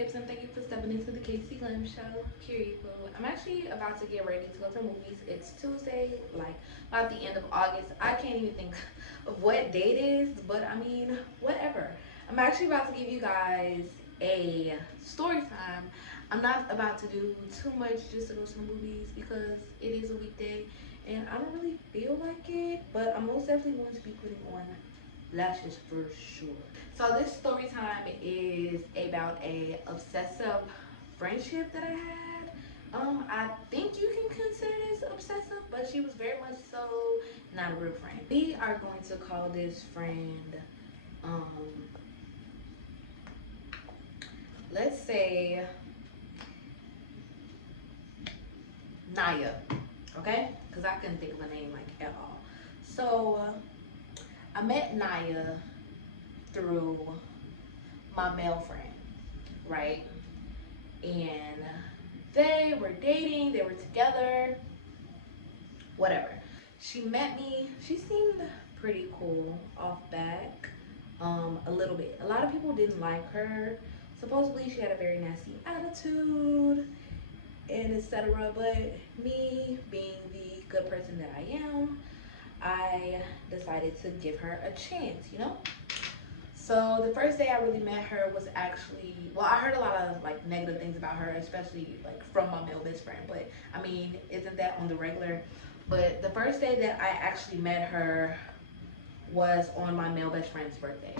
babes, and thank you for stepping into the Casey Glam Show. Period. Boo. I'm actually about to get ready to go to movies. It's Tuesday, like about the end of August. I can't even think of what date it is, but I mean, whatever. I'm actually about to give you guys a story time. I'm not about to do too much just to go to the movies because it is a weekday and I don't really feel like it, but I'm most definitely going to be putting on lashes for sure. So this story time is about a obsessive friendship that I had. I think you can consider this obsessive, but she was very much so not a real friend. We are going to call this friend, um, let's say Naya, okay? Because I couldn't think of a name like at all. So I met Naya through my male friend, right? And they were dating, they were together, whatever. She met me, she seemed pretty cool off back, a little bit. A lot of people didn't like her. Supposedly she had a very nasty attitude and etc. But me being the good person that I am, I decided to give her a chance, you know? So the first day I really met her was actually, well, I heard a lot of like negative things about her, especially like from my male best friend. But I mean, isn't that on the regular? But the first day that I actually met her was on my male best friend's birthday.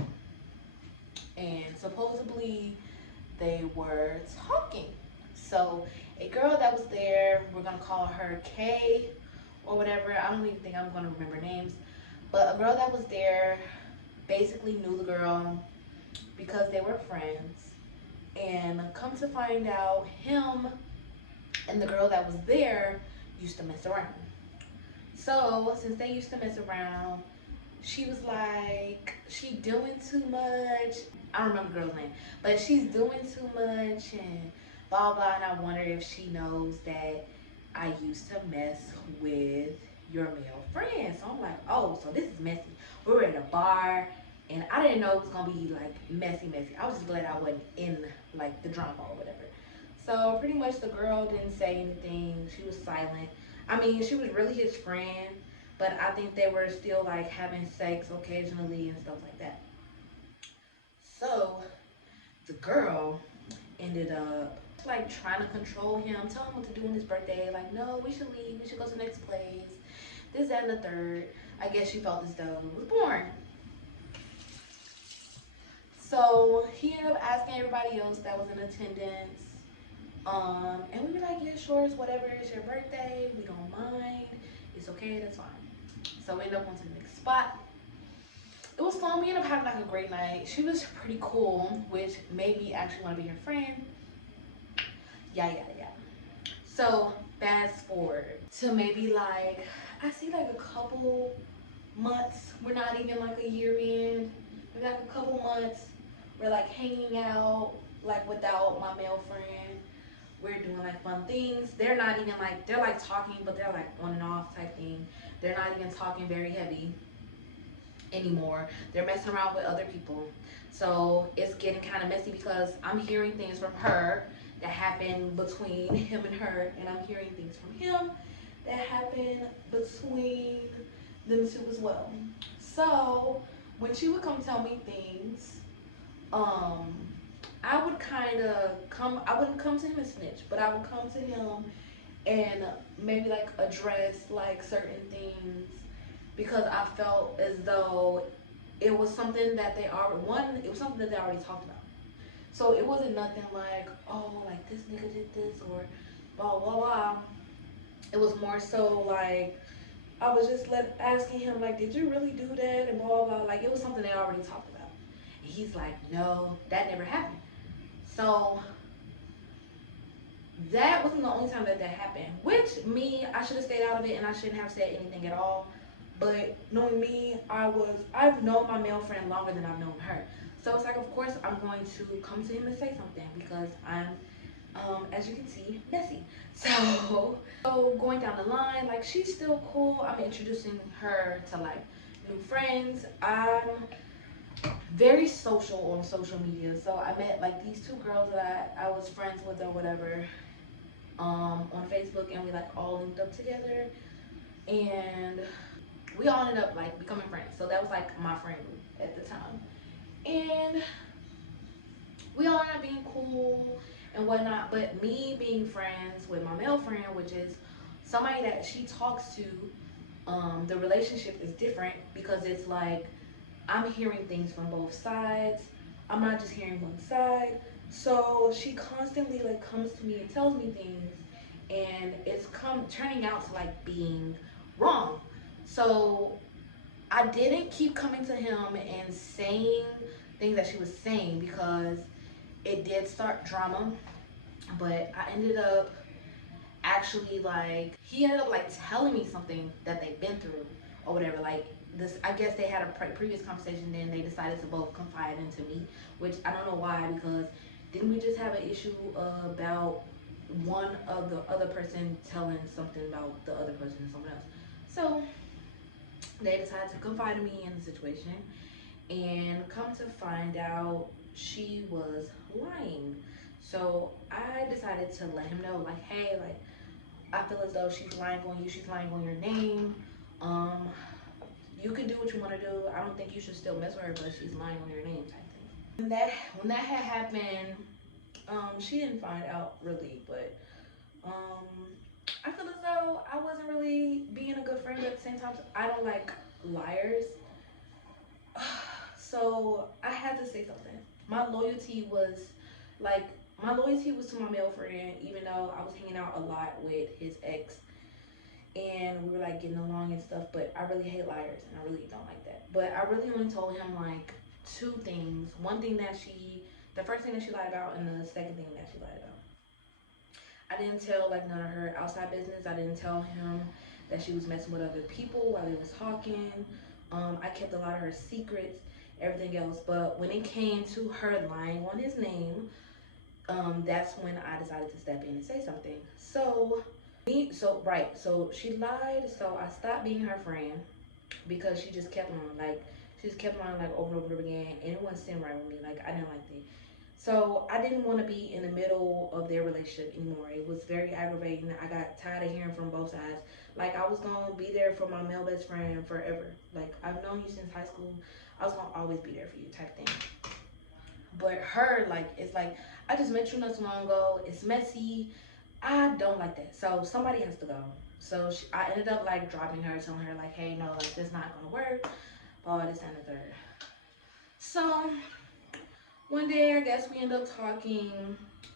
And supposedly they were talking. So a girl that was there, we're gonna call her Kay or whatever. I don't even think I'm gonna remember names. But a girl that was there basically knew the girl because they were friends. And come to find out, him and the girl that was there used to mess around. So since they used to mess around, she was like, she doing too much. I don't remember the girl's name, but she's doing too much and blah blah. And I wonder if she knows that I used to mess with your male friend. So I'm like, oh, so this is messy. We were at a bar and I didn't know it was gonna be like messy. I was just glad I wasn't in like the drama or whatever. So pretty much the girl didn't say anything. She was silent. I mean, she was really his friend, but I think they were still like having sex occasionally and stuff like that. So the girl ended up like trying to control him, tell him what to do on his birthday. Like, no, we should leave. We should go to the next place. This, that, and the third. I guess she felt as though it was boring. So he ended up asking everybody else that was in attendance. And we were like, yeah, sure, it's whatever. It's your birthday. We don't mind. It's okay. That's fine. So we ended up going to the next spot. It was fun. We ended up having like a great night. She was pretty cool, which made me actually want to be her friend. Yeah. So fast forward to maybe like, I see like a couple months. We're not even like a year in. Maybe like a couple months. We're like hanging out like without my male friend. We're doing like fun things. They're not even like, they're like talking, but they're like on and off type thing. They're not even talking very heavy anymore. They're messing around with other people. So it's getting kind of messy because I'm hearing things from her that happen between him and her, and I'm hearing things from him that happen between them two as well. So when she would come tell me things, um, I would kind of come, I wouldn't come to him and snitch, but I would come to him and maybe like address like certain things because I felt as though it was something that they already, one, it was something that they already talked about. So it wasn't nothing like, oh, like this nigga did this or blah blah blah. It was more so like I was just asking him like, did you really do that and blah blah blah. Like it was something they already talked about. And he's like, no, that never happened. So that wasn't the only time that that happened. Which me, I should have stayed out of it and I shouldn't have said anything at all. But knowing me, I've known my male friend longer than I've known her. So it's like, of course, I'm going to come to him and say something because I'm, as you can see, messy. So going down the line, like she's still cool. I'm introducing her to like new friends. very social on social media. So I met like these two girls that I was friends with or whatever on Facebook, and we like all linked up together, and we all ended up like becoming friends. So that was like my friend group at the time, and we all ended up being cool and whatnot. But me being friends with my male friend, which is somebody that she talks to, the relationship is different because it's like I'm hearing things from both sides. I'm not just hearing one side. So she constantly like comes to me and tells me things, and it's come turning out to like being wrong. So I didn't keep coming to him and saying things that she was saying because it did start drama. But I ended up actually like he ended up like telling me something that they've been through or whatever. Like this, I guess they had a previous conversation, then they decided to both confide into me, which I don't know why, because didn't we just have an issue about one of the other person telling something about the other person and someone else? So they decided to confide in me in the situation, and come to find out she was lying. So I decided to let him know, like, hey, like I feel as though she's lying on you. She's lying on your name. Um, you can do what you want to do. I don't think you should still mess with her, but she's lying on your name, type thing. When that had happened, she didn't find out really, but um, I feel as though I wasn't really being a good friend, but at the same time, I don't like liars. So I had to say something. My loyalty was like my loyalty was to my male friend, even though I was hanging out a lot with his ex and we were like getting along and stuff. But I really hate liars and I really don't like that. But I really only told him like two things. One thing that the first thing that she lied about, and the second thing that she lied about. I didn't tell like none of her outside business. I didn't tell him that she was messing with other people while they was talking. I kept a lot of her secrets, everything else. But when it came to her lying on his name, that's when I decided to step in and say something. So she lied. So I stopped being her friend because she just kept on like she just kept on like over and over again, and it wasn't sitting right with me. Like I didn't like that. So I didn't want to be in the middle of their relationship anymore. It was very aggravating. I got tired of hearing from both sides. Like I was gonna be there for my male best friend forever. Like I've known you since high school. I was gonna always be there for you, type thing. But her, like, it's like I just met you not so long ago. It's messy. I don't like that. So somebody has to go. So I ended up like dropping her, telling her like, hey, no, like this not gonna work. All this and the third. So one day, I guess we end up talking,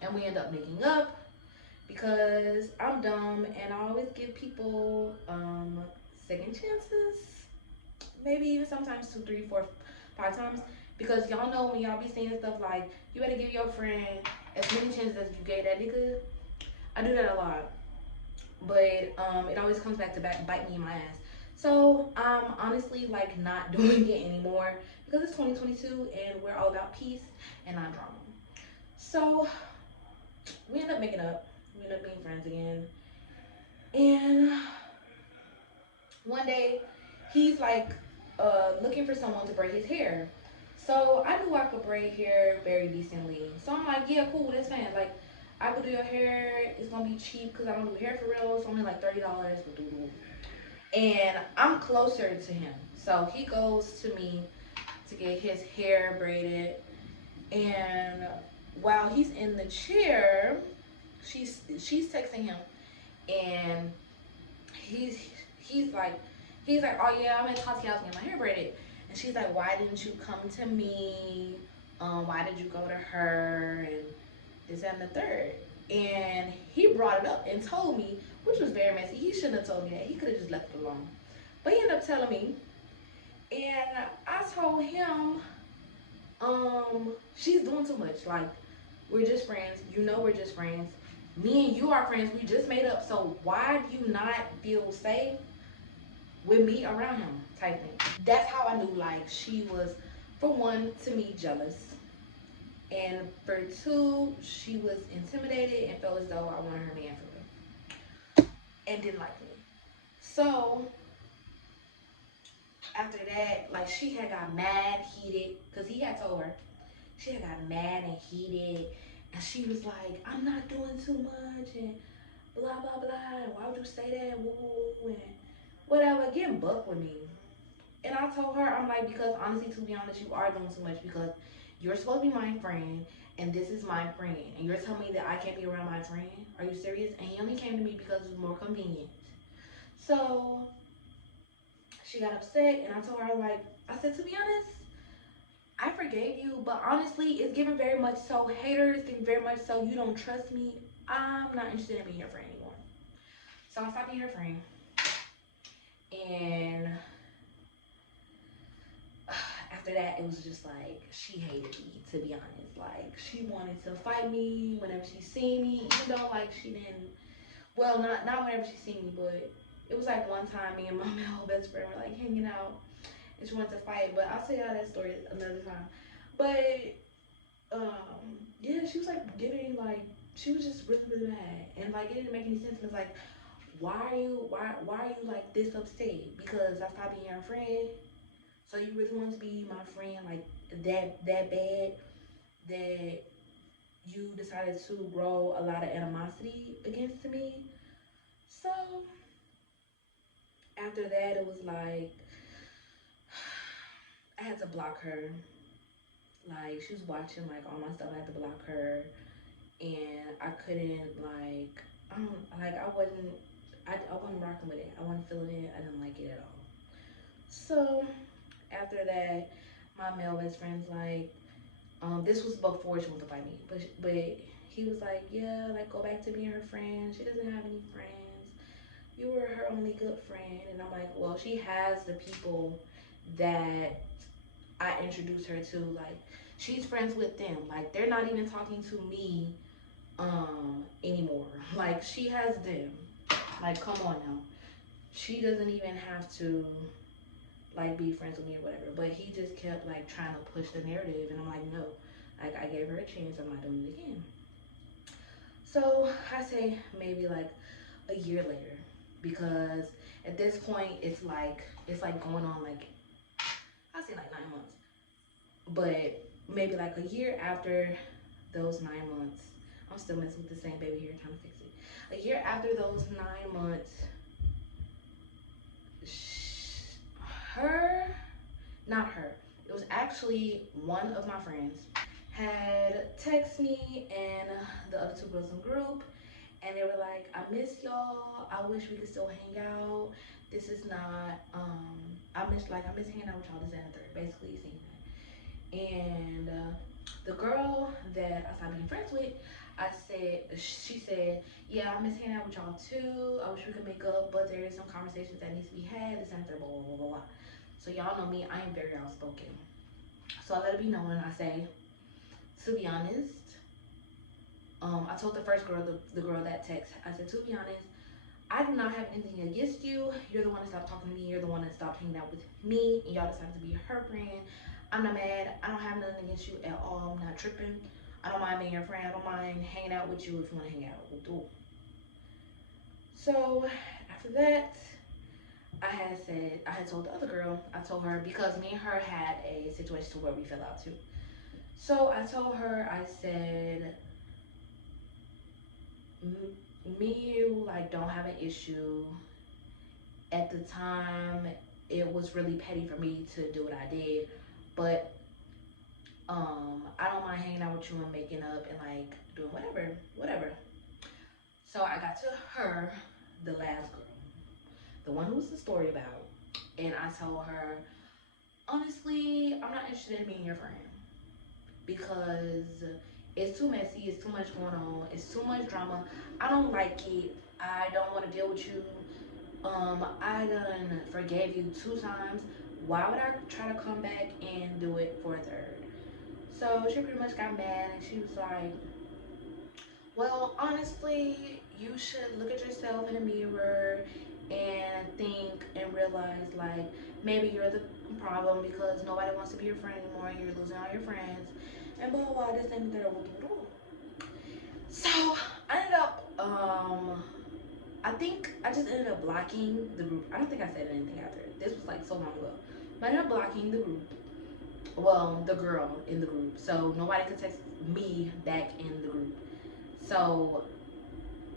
and we end up making up because I'm dumb and I always give people second chances, maybe even sometimes two, three, four, 5 times. Because y'all know when y'all be saying stuff like you better give your friend as many chances as you gave that nigga. I do that a lot, but it always comes back to bite me in my ass. So I'm honestly like not doing it anymore because it's 2022 and we're all about peace and not drama. So we end up making up. We end up being friends again. And one day he's like looking for someone to braid his hair. So I knew I could braid hair very decently. So I'm like, yeah, cool, that's fine. Like I could do your hair. It's gonna be cheap because I don't do hair for real. It's only like $30. And I'm closer to him. So he goes to me to get his hair braided. And while he's in the chair, she's texting him, and he's he's like he's like, oh yeah, I'm at Tati's house getting my hair braided, and she's like, why didn't you come to me? Why did you go to her and this and the third? And he brought it up and told me, which was very messy. He shouldn't have told me that. He could have just left it alone. But he ended up telling me, and I told him, she's doing too much. Like, we're just friends. You know we're just friends. Me and you are friends. We just made up. So why do you not feel safe with me around him? Type thing. That's how I knew like she was, for one, to me, jealous. And for two, she was intimidated and felt as though I wanted her man for real. And didn't like me. So after that, like, she had got mad, heated, because he had told her. She had got mad and heated, and she was like, I'm not doing too much, and blah, blah, blah, and why would you say that, woo, woo, woo, and whatever, getting buck with me. And I told her, I'm like, because honestly, to be honest, you are doing too much, because you're supposed to be my friend, and this is my friend, and you're telling me that I can't be around my friend? Are you serious? And he only came to me because it was more convenient. So she got upset, and I told her, like, I said, to be honest, I forgave you, but honestly, it's given very much so haters, it's given very much so you don't trust me. I'm not interested in being your friend anymore. So I stopped being her friend. And after that, it was just like she hated me, to be honest. Like, she wanted to fight me whenever she seen me, even though like she didn't. Well, not whenever she seen me, but it was like one time me and my male best friend were like hanging out, and she wanted to fight. But I'll tell y'all that story another time. But yeah, she was like giving like she was just really really mad, and like it didn't make any sense. It was like, why are you like this upset? Because I stopped being your friend. So you really want to be my friend like that bad that you decided to grow a lot of animosity against me. So after that, it was like I had to block her. Like, she was watching like all my stuff. I had to block her, and I couldn't like I wasn't rocking with it. I wasn't feeling it. I didn't like it at all. So after that, my male best friend's like, this was before she wanted to fight me, but he was like, yeah, like go back to being her friend. She doesn't have any friends. You were her only good friend. And I'm like, well, she has the people that I introduced her to. Like, she's friends with them. Like, they're not even talking to me anymore. Like, she has them. Like, come on now. She doesn't even have to like be friends with me or whatever. But he just kept like trying to push the narrative, and I'm like, no. Like, I gave her a chance. I'm not doing it again. So I say maybe like a year later, because at this point it's like going on like I say like 9 months, but maybe like a year after those 9 months, I'm still messing with the same baby here trying to fix it. A year after those 9 months, her, not her, it was actually one of my friends had texted me and the other two girls in the group, and they were like, I miss y'all. I wish we could still hang out. This is not, I miss hanging out with y'all, this and the third, basically saying that. And the girl that I started being friends with, she said, yeah, I miss hanging out with y'all too. I wish we could make up, but there is some conversations that needs to be had, this and the third, blah, blah, blah, blah, blah. So y'all know me, I am very outspoken. So I let it be known, I say, to be honest, I told the first girl, the girl that text, I said, to be honest, I do not have anything against you. You're the one that stopped talking to me. You're the one that stopped hanging out with me, and y'all decided to be her friend. I'm not mad. I don't have nothing against you at all. I'm not tripping. I don't mind being your friend. I don't mind hanging out with you if you want to hang out. We'll do. So after that, I had told the other girl, I told her, because me and her had a situation where we fell out too. So I told her, I said, me and you like don't have an issue. At the time, it was really petty for me to do what I did, but I don't mind hanging out with you and making up and like doing whatever. So I got to her, the last girl, the one who was the story about, and I told her, honestly, I'm not interested in being your friend because it's too messy, it's too much going on, it's too much drama. I don't like it. I don't want to deal with you. I done forgave you 2 times. Why would I try to come back and do it for a third? So she pretty much got mad, and she was like, well, honestly, you should look at yourself in the mirror and think and realize like maybe you're the problem because nobody wants to be your friend anymore and you're losing all your friends and blah blah this and that. So I ended up I think I just ended up blocking the group. I don't think I said anything after it. This was like so long ago. But I ended up blocking the group. Well, the girl in the group. So nobody could text me back in the group. So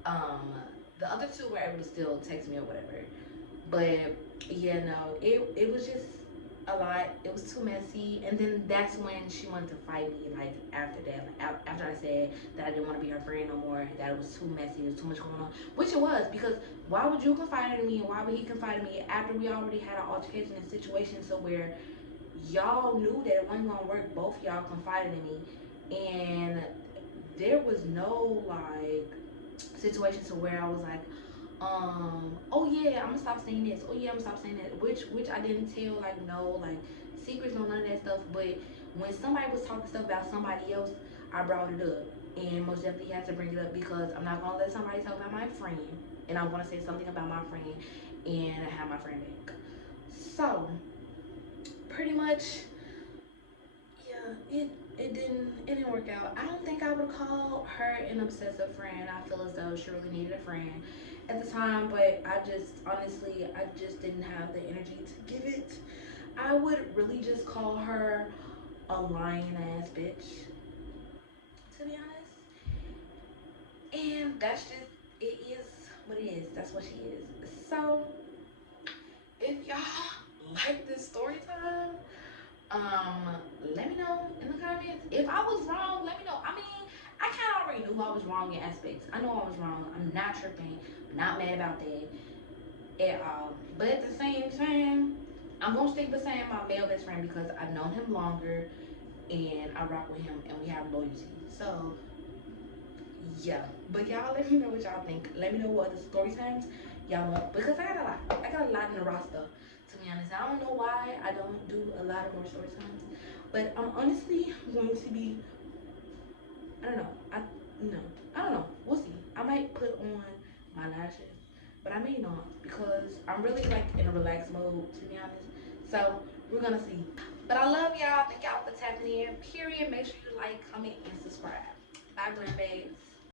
um, the other two were able to still text me or whatever. But yeah, no, it was just a lot. It was too messy, and then that's when she wanted to fight me. Like after that, like after I said that I didn't want to be her friend no more, that it was too messy, there was too much going on, which it was, because why would you confide in me and why would he confide in me after we already had an altercation and situation so where y'all knew that it wasn't gonna work, both y'all confided in me, and there was no like situation to where I was like, oh yeah, I'm gonna stop saying this. Oh yeah, I'm gonna stop saying that. Which I didn't tell, like, no, like, secrets, no, none of that stuff. But when somebody was talking stuff about somebody else, I brought it up, and most definitely had to bring it up because I'm not gonna let somebody talk about my friend, and I'm gonna say something about my friend, and have my friend back. So pretty much, yeah, it didn't work out. I don't think I would call her an obsessive friend. I feel as though she really needed a friend at the time, but I just honestly I just didn't have the energy to give it. I would really just call her a lying ass bitch, to be honest. And that's just it is what it is. That's what she is. So if y'all like this story time, let me know in the comments. If I was wrong, let me know. I mean, I kind of already knew I was wrong in aspects. I know I was wrong. I'm not tripping. I'm not mad about that at all. But at the same time, I'm gonna stick with saying my male best friend because I've known him longer and I rock with him and we have loyalty. So yeah. But y'all let me know what y'all think. Let me know what other story times y'all want because I got a lot. I got a lot in the roster. To be honest, I don't know why I don't do a lot of more story times, but I'm honestly going to be. I don't know. No. I don't know. We'll see. I might put on my lashes, but I may not because I'm really like in a relaxed mode. To be honest, so we're gonna see. But I love y'all. Thank y'all for tapping in. Period. Make sure you like, comment, and subscribe. Bye, Glam Babes.